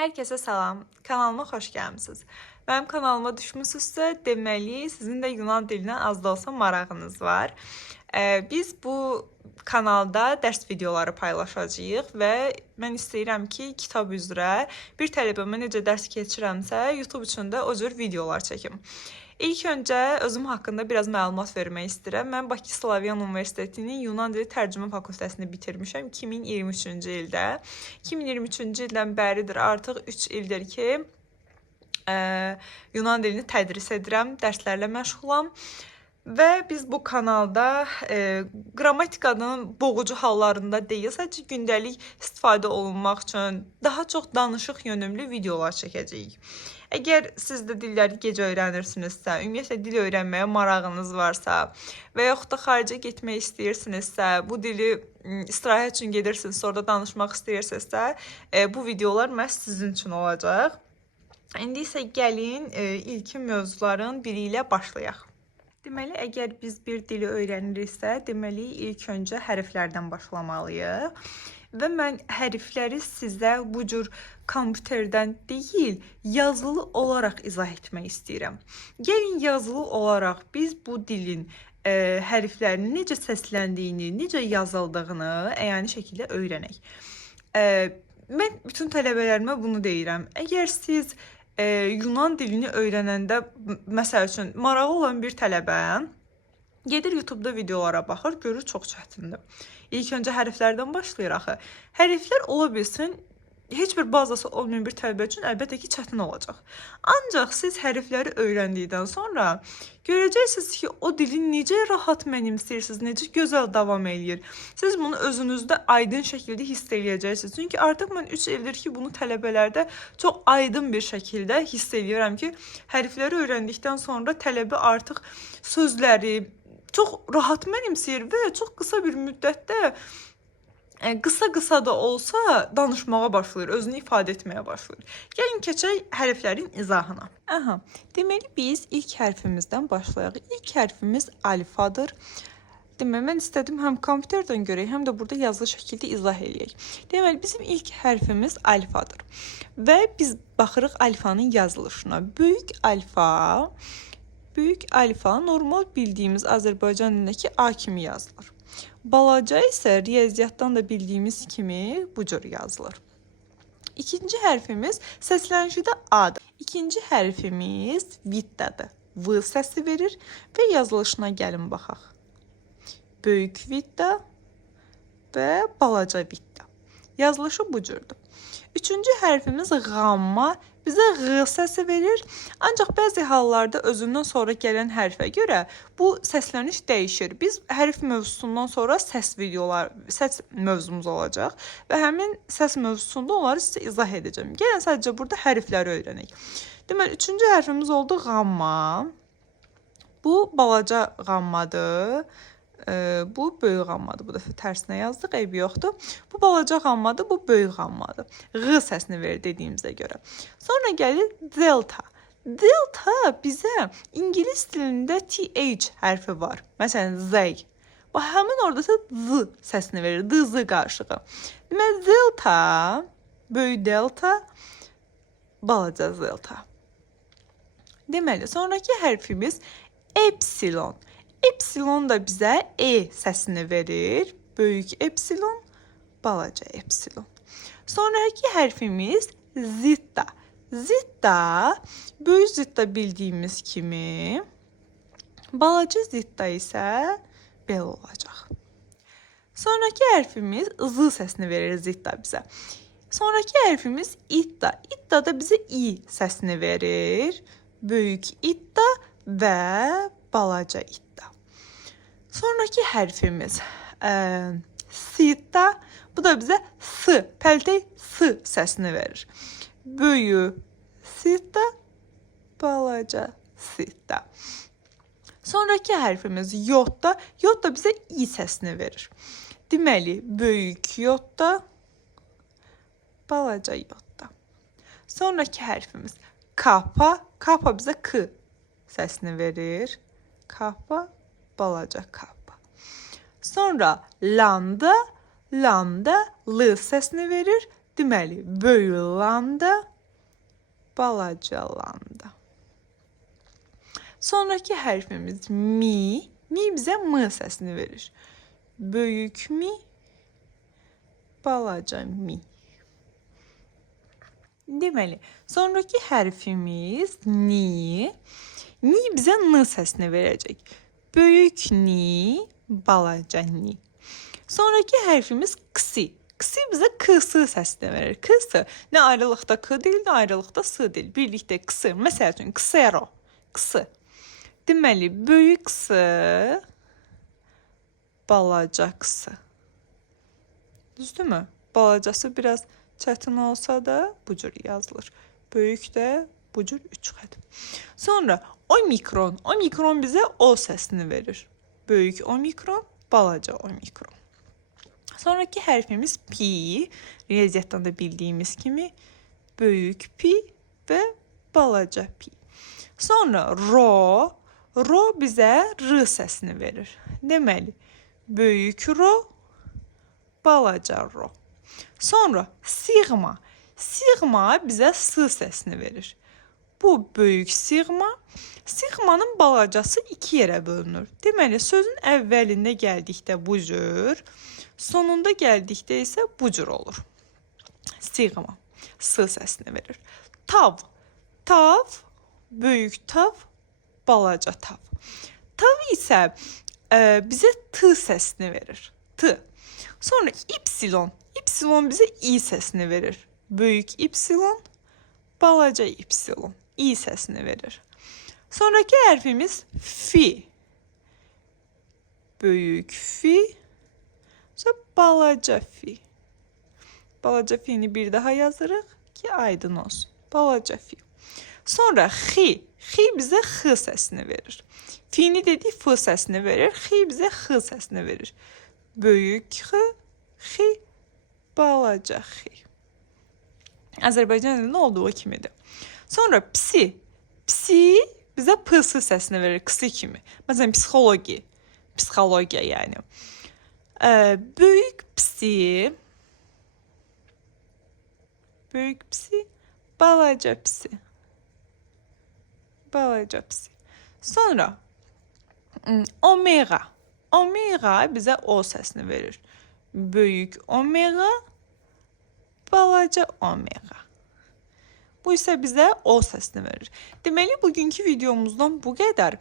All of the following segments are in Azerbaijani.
Hər kəsə salam, kanalıma xoş gəlmisiniz. Mənim kanalıma düşmüsünüzsə, deməli, sizin də Yunan dilinə az da olsa marağınız var. Biz bu kanalda dərs videoları paylaşacağıq və mən istəyirəm ki, kitab üzrə bir tələbəmə necə dərs keçirəmsə, YouTube üçün də o cür videolar çəkim. İlk öncə özüm haqqında biraz məlumat vermək istəyirəm. Mən Bakı Slavyan Universitetinin Yunan dili tərcümə fakültəsini bitirmişəm 2023-cü ildə. 2023-cü ildən bəridir, artıq 3 ildir ki, Yunan dilini tədris edirəm, dərslərlə məşğulam. Və biz bu kanalda qrammatikanın boğucu hallarında deyil, sadəcə gündəlik istifadə olunmaq üçün daha çox danışıq yönümlü videolar çəkəcəyik. Əgər siz də dilləri gecə öyrənirsinizsə, ümumiyyətlə dil öyrənməyə marağınız varsa və yaxud da xaricə getmək istəyirsinizsə, bu dili istirahət üçün gedirsinizsə, orada danışmaq istəyirsinizsə, bu videolar məhz sizin üçün olacaq. İndi isə gəlin ilkin mövzuların biri ilə başlayaq. Deməli, əgər biz bir dili öyrəniriksə, deməli, ilk öncə hərflərdən başlamalıyıq. Və mən hərfləri sizə bu cür kompüterdən deyil, yazılı olaraq izah etmək istəyirəm. Gəlin yazılı olaraq biz bu dilin hərflərinin necə səsləndiyini, necə yazıldığını əyani şəkildə öyrənək. Mən bütün tələbələrimə bunu deyirəm. Əgər siz Yunan dilini öyrənəndə, məsəl üçün, marağı olan bir tələbə gedir YouTube'da videolara baxır, görür çox çətindir. İlk öncə hərflərdən başlayır axı. Hərflər ola bilsin, heç bir bazası olmayan bir tələbə üçün əlbəttə ki, çətin olacaq. Ancaq siz hərfləri öyrəndikdən sonra görəcəksiniz ki, o dili necə rahat mənimsəyirsiniz, necə gözəl davam eləyir. Siz bunu özünüzdə aydın şəkildə hiss eləyəcəksiniz. Çünki artıq mən 3 ildir ki, bunu tələbələrdə çox aydın bir şəkildə hiss eləyirəm ki, hərfləri öyrəndikdən sonra tələbə artıq sözləri çox rahat mənimsəyir və çox qısa bir müddətdə qısa da olsa danışmağa başlayır, özünü ifadə etməyə başlayır. Gəlin keçək hərflərin izahına. Deməli biz ilk hərfimizdən başlayaq. İlk hərfimiz alfadır. Deməli mən istədim həm kompüterdən görək, həm də burada yazılı şəkildə izah eləyək. Deməli bizim ilk hərfimiz alfadır. Və biz baxırıq alfanın yazılışına. Böyük alfa normal bildiyimiz Azərbaycan dilindəki A kimi yazılır. Balaca isə riyaziyyatdan da bildiyimiz kimi bu cür yazılır. İkinci hərfimiz səslənişdə A'dır. İkinci hərfimiz Vittadır. V səsi verir və yazılışına gəlin baxaq. Böyük Vitta və balaca Vitta. Yazılışı bu cürdür. Üçüncü hərfimiz Gamma bizə G səsi verir. Ancaq bəzi hallarda özündən sonra gələn hərfə görə bu səsləniş dəyişir. Biz hərf mövzusundan sonra səs mövzumuz olacaq və həmin səs mövzusunda onları sizə izah edəcəm. Gəlin sadəcə burada hərfləri öyrənək. Deməli, üçüncü hərfimiz oldu Gamma. Bu balaca Gammadır. Bu böyük qammadır. Bu dəfə tərsinə yazdıq, eybi yoxdur. Bu balaca qammadır, bu böyük qammadır. G səsini verir dediyimizə görə. Sonra gəlir delta. Delta bizə ingilis dilində TH hərfi var. Məsələn, Z. Həmin orada Z səsini verir. D-Z qarşığı. Deməli, delta, böyük delta, balaca delta. Deməli, sonraki hərfimiz epsilon. Epsilon da bizə E səsini verir. Böyük epsilon, balaca epsilon. Sonraki hərfimiz zitta. Zitta, böyük zitta bildiyimiz kimi, balaca zitta isə belə olacaq. Sonraki hərfimiz Z səsini verir zitta bizə. Sonraki hərfimiz itta. İtta da bizə I səsini verir. Böyük itta və balaca itta. Sonraki hərfimiz sita. Bu da bizə S, pəltək S səsini verir. Böyük sita, balaca sita. Sonraki hərfimiz yodda. Yodda bizə I səsini verir. Deməli, böyük yodda, balaca yodda. Sonraki hərfimiz kapa. Kapa bizə K səsini verir. Kapa, balaca kapa. Sonra lambda, L səsini verir. Deməli, böyük lambda, balacalandı. Sonraki hərfimiz mi. Mi bizə m səsini verir. Böyük mi, balaca mi. Deməli, sonraki hərfimiz ni. Ni bizə n səsini verəcək. Böyük ni, balaca ni. Sonraki hərfimiz ksi. Ksi bizə kısı səsini verir. Kısı nə ayrılıqda k deyil, nə ayrılıqda s deyil. Birlikdə kısı. Məsəl üçün ksero, kısı. Deməli, böyük kısı, balaca kısı. Düzdürmü? Balacası biraz çətin olsa da bu cür yazılır. Böyük də bu cür 3 xətt. Sonra omikron. Omikron bizə o səsini verir. Böyük omikron, balaca omikron. Sonraki hərfimiz pi. Riyaziyyatdan da bildiyimiz kimi böyük pi və balaca pi. Sonra ro. Ro bizə r səsini verir. Deməli, böyük ro, balaca ro. Sonra sigma. Sigma bizə s səsini verir. Bu böyük sigma. Sigmanın balacası 2 yerə bölünür. Deməli, sözün əvvəlində gəldikdə bu cür, sonunda gəldikdə isə bu cür olur. Sigma. S səsini verir. Tav. Tav, böyük tav, balaca tav. Tav isə bizə t səsini verir. T. Sonra ipsilon. İpsilon bizə i səsini verir. Böyük ipsilon, balaca ipsilon. İ səsini verir. Sonraki hərfimiz fi. Böyük fi, sonra balaca fi. Balaca fi'ni bir daha yazırıq ki aydın olsun. Balaca fi. Sonra xi. Xi bizə x səsini verir. Fi'ni dedik f səsini verir. Xi bizə x səsini verir. Böyük x, xi, balaca xi. Azərbaycan dilində olduğu kimidir. Sonra psi. Psi bizə p-sı səsini verir, qısı kimi. Məsələn, psixologiya. Psixologiya yəni. Böyük psi. Böyük psi, balaca psi. Balaca psi. Sonra omega. Omega bizə o səsini verir. Böyük omega, balaca omega. Bu isə bizə o səsini verir. Deməli, bugünkü videomuzdan bu qədər.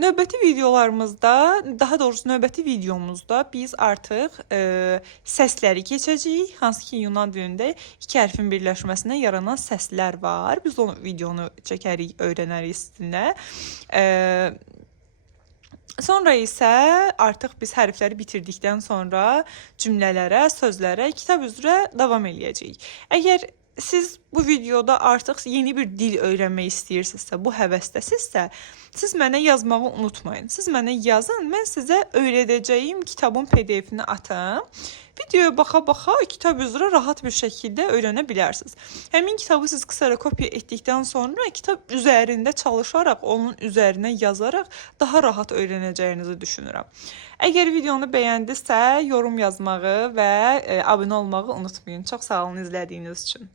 Növbəti videolarımızda, daha doğrusu növbəti videomuzda biz artıq səsləri keçəcəyik. Hansı ki, Yunan dilində 2 hərfin birləşməsindən yaranan səslər var. Biz o videonu çəkərik, öyrənərik sizinlə. Sonra isə artıq biz hərfləri bitirdikdən sonra cümlələrə, sözlərə, kitab üzrə davam eləyəcəyik. Əgər siz bu videoda artıq yeni bir dil öyrənmək istəyirsinizsə, bu həvəsdəsinizsə, siz mənə yazmağı unutmayın. Siz mənə yazın, mən sizə öyrədəcəyim kitabın PDF-ni atım. Videoya baxa-baxa kitab üzrə rahat bir şəkildə öyrənə bilərsiniz. Həmin kitabı siz kserokopiya etdikdən sonra kitab üzərində çalışaraq, onun üzərinə yazaraq daha rahat öyrənəcəyinizi düşünürəm. Əgər videonu bəyəndinizsə, yorum yazmağı və abunə olmağı unutmayın. Çox sağ olun izlədiyiniz üçün.